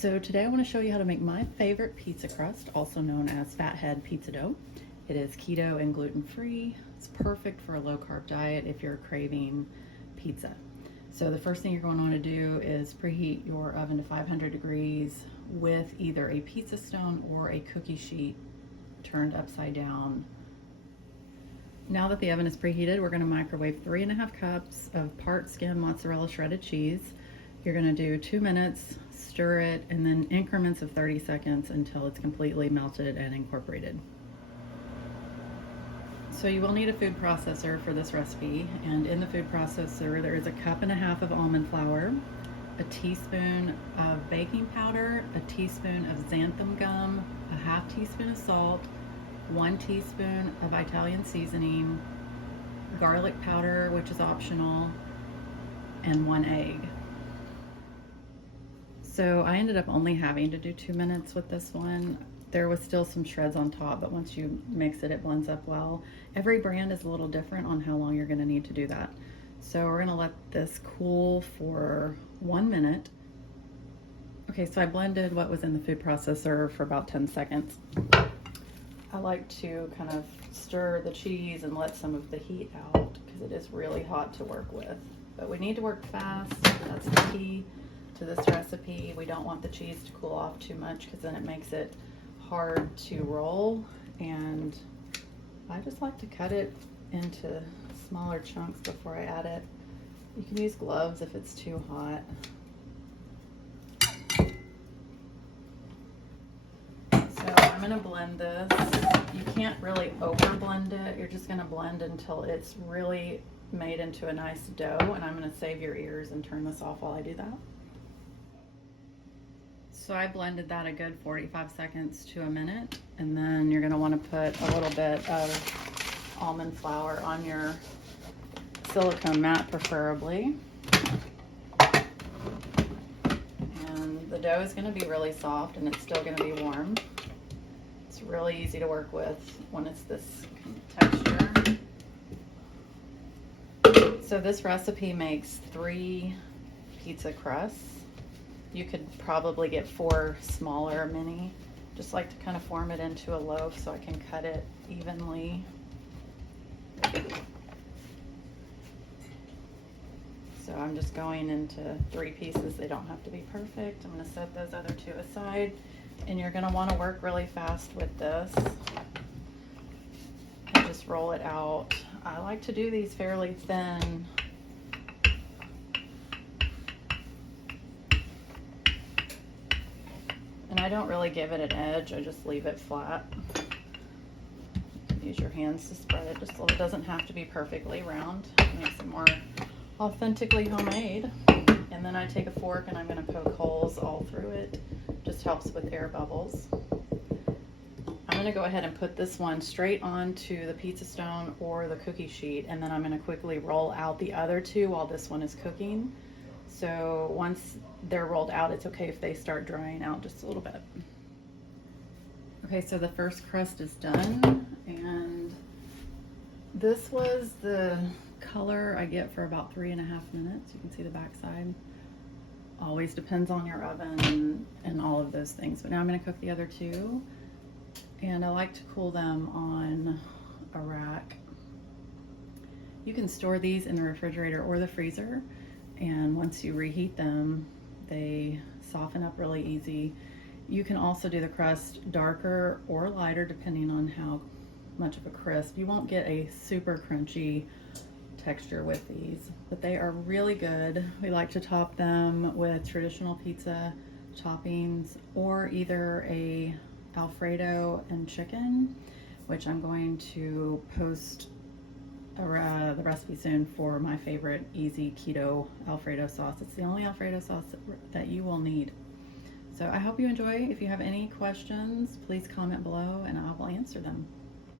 So today I want to show you how to make my favorite pizza crust, also known as fathead pizza dough. It is keto and gluten-free. It's perfect for a low-carb diet if you're craving pizza. So the first thing you're going to want to do is preheat your oven to 500 degrees with either a pizza stone or a cookie sheet turned upside down. Now that the oven is preheated, we're going to microwave 3.5 cups of part skim mozzarella shredded cheese. You're going to do 2 minutes, stir it, and then increments of 30 seconds until it's completely melted and incorporated. So you will need a food processor for this recipe, and in the food processor there is 1.5 cups of almond flour, a teaspoon of baking powder, a teaspoon of xanthum gum, a 1/2 teaspoon of salt, 1 teaspoon of Italian seasoning, garlic powder, which is optional, and 1 egg. So I ended up only having to do 2 minutes with this one. There was still some shreds on top, but once you mix it, it blends up well. Every brand is a little different on how long you're going to need to do that. So we're going to let this cool for 1 minute. Okay, so I blended what was in the food processor for about 10 seconds. I like to kind of stir the cheese and let some of the heat out because it is really hot to work with. But we need to work fast. That's the key to this recipe. We don't want the cheese to cool off too much because then it makes it hard to roll, and I just like to cut it into smaller chunks before I add it. You can use gloves if it's too hot. So I'm going to blend this. You can't really over blend it. You're just going to blend until it's really made into a nice dough, and I'm going to save your ears and turn this off while I do that. So I blended that a good 45 seconds to a minute, and then you're going to want to put a little bit of almond flour on your silicone mat preferably. And the dough is going to be really soft and it's still going to be warm. It's really easy to work with when it's this texture. So this recipe makes 3 pizza crusts. You could probably get 4 smaller mini. Just like to kind of form it into a loaf so I can cut it evenly. So I'm just going into 3 pieces. They don't have to be perfect. I'm going to set those other 2 aside. And you're going to want to work really fast with this. And just roll it out. I like to do these fairly thin. And I don't really give it an edge, I just leave it flat. Use your hands to spread it just so it doesn't have to be perfectly round. It makes it more authentically homemade. And then I take a fork and I'm going to poke holes all through it. Just helps with air bubbles. I'm going to go ahead and put this one straight onto the pizza stone or the cookie sheet, and then I'm going to quickly roll out the other 2 while this one is cooking. So once they're rolled out, it's okay if they start drying out just a little bit. Okay, so the first crust is done, and this was the color I get for about 3.5 minutes. You can see the back side. Always depends on your oven and all of those things. But now I'm going to cook the other 2, and I like to cool them on a rack. You can store these in the refrigerator or the freezer. And once you reheat them, they soften up really easy. You can also do the crust darker or lighter depending on how much of a crisp. You won't get a super crunchy texture with these, but they are really good. We like to top them with traditional pizza toppings or either a Alfredo and chicken, which I'm going to post the recipe soon for my favorite easy keto Alfredo sauce. It's the only Alfredo sauce that you will need. So I hope you enjoy. If you have any questions, please comment below and I will answer them.